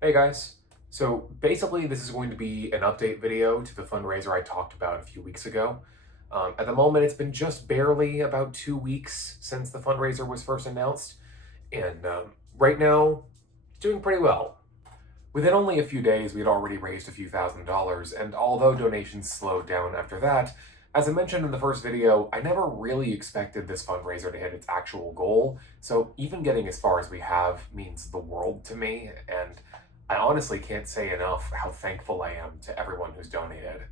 Hey guys. So basically this is going to be an update video to the fundraiser I talked about a few weeks ago. At the moment it's been just barely about 2 weeks since the fundraiser was first announced, and right now it's doing pretty well. Within only a few days we had already raised a few $1,000s, and although donations slowed down after that, as I mentioned in the first video, I never really expected this fundraiser to hit its actual goal, so even getting as far as we have means the world to me, and I honestly can't say enough how thankful I am to everyone who's donated.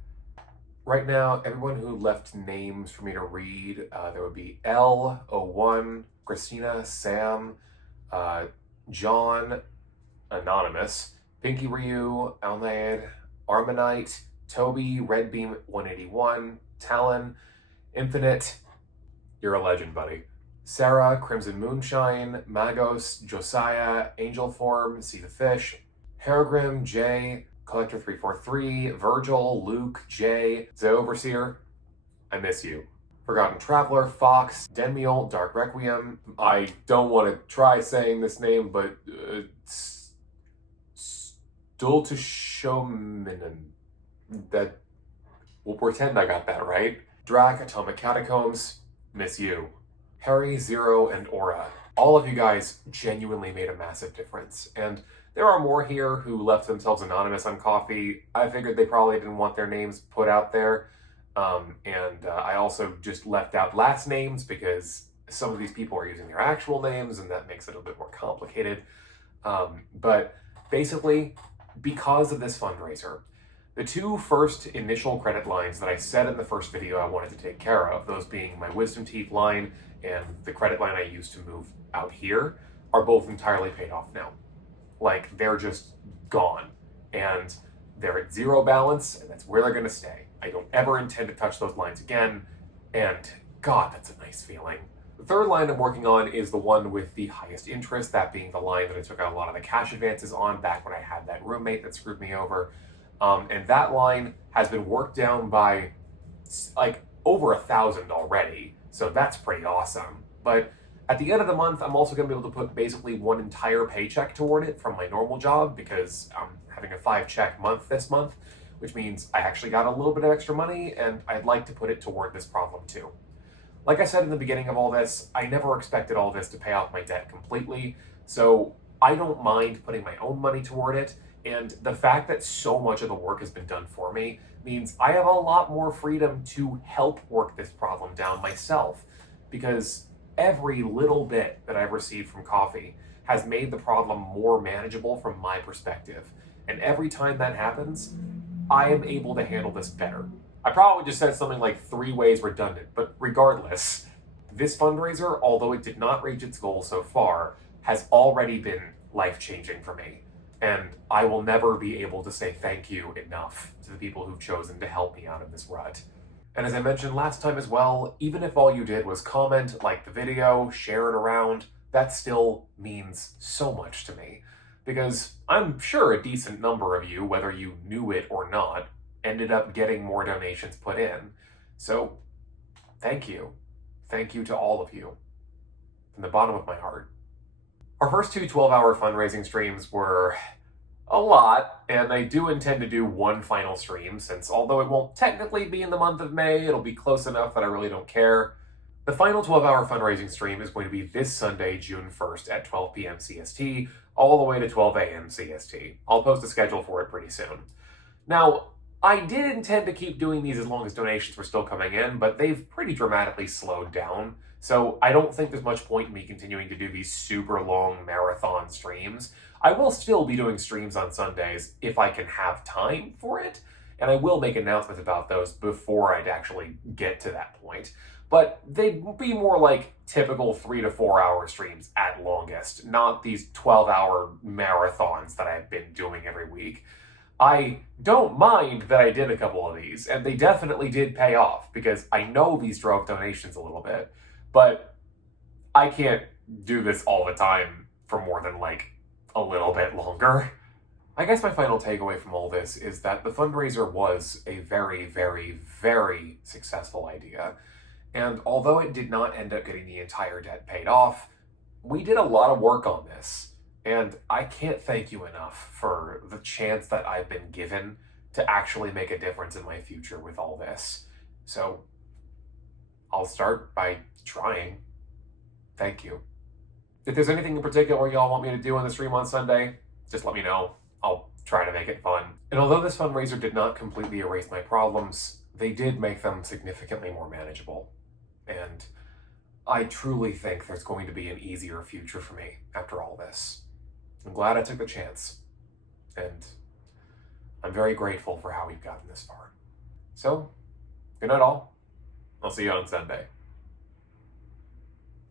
Right now, everyone who left names for me to read, there would be L, O1, Christina, Sam, uh, John, Anonymous, Pinky Ryu, Alnaid, Armanite, Toby, Redbeam 181, Talon, Infinite, you're a legend, buddy. Sarah, Crimson Moonshine, Magos, Josiah, Angel Form, See the Fish, Hargrim, Jay, Collector 343, Virgil, Luke, Jay, The Overseer, I miss you. Forgotten Traveler, Fox, Denmiel, Dark Requiem. I don't want to try saying this name, but Stultishominen. That, we'll pretend I got that right. Drac, Atomic Catacombs, miss you. Harry, Zero, and Aura. All of you guys genuinely made a massive difference, and there are more here who left themselves anonymous on Coffee. I figured they probably didn't want their names put out there, and I also just left out last names because some of these people are using their actual names, and that makes it a bit more complicated. But basically, because of this fundraiser, the two first initial credit lines that I said in the first video I wanted to take care of, those being my Wisdom Teeth line and the credit line I used to move out here, are both entirely paid off now. Like, they're just gone. And they're at zero balance, and that's where they're going to stay. I don't ever intend to touch those lines again, and God, that's a nice feeling. The third line I'm working on is the one with the highest interest, that being the line that I took out a lot of the cash advances on back when I had that roommate that screwed me over. And that line has been worked down by like over 1,000 already, so that's pretty awesome. But at the end of the month, I'm also going to be able to put basically one entire paycheck toward it from my normal job because I'm having a 5-check month this month, which means I actually got a little bit of extra money, and I'd like to put it toward this problem too. Like I said in the beginning of all this, I never expected all this to pay off my debt completely, so I don't mind putting my own money toward it, and the fact that so much of the work has been done for me means I have a lot more freedom to help work this problem down myself, because every little bit that I've received from Coffee has made the problem more manageable from my perspective, and every time that happens, I am able to handle this better. I probably just said something like 3 ways redundant, but regardless, this fundraiser, although it did not reach its goal so far, has already been life-changing for me. And I will never be able to say thank you enough to the people who've chosen to help me out of this rut. And as I mentioned last time as well, even if all you did was comment, like the video, share it around, that still means so much to me. Because I'm sure a decent number of you, whether you knew it or not, ended up getting more donations put in. So, thank you. Thank you to all of you. From the bottom of my heart. Our first two 12-hour fundraising streams were a lot, and I do intend to do one final stream, since although it won't technically be in the month of May, it'll be close enough that I really don't care. The final 12-hour fundraising stream is going to be this Sunday, June 1st at 12 p.m. CST, all the way to 12 a.m. CST. I'll post a schedule for it pretty soon. Now, I did intend to keep doing these as long as donations were still coming in, but they've pretty dramatically slowed down, so I don't think there's much point in me continuing to do these super long marathon streams. I will still be doing streams on Sundays if I can have time for it, and I will make announcements about those before I'd actually get to that point. But they'd be more like typical 3 to 4 hour streams at longest, not these 12-hour marathons that I've been doing every week. I don't mind that I did a couple of these, and they definitely did pay off, because I know these drove donations a little bit, but I can't do this all the time for more than like a little bit longer. I guess my final takeaway from all this is that the fundraiser was a very, very, very successful idea, and although it did not end up getting the entire debt paid off, we did a lot of work on this, And I can't thank you enough for the chance that I've been given to actually make a difference in my future with all this. So I'll start by trying. Thank you. If there's anything in particular y'all want me to do on the stream on Sunday, just let me know. I'll try to make it fun. And although this fundraiser did not completely erase my problems, they did make them significantly more manageable. And I truly think there's going to be an easier future for me after all this. I'm glad I took the chance. And I'm very grateful for how we've gotten this far. So, good night all. I'll see you on Sunday.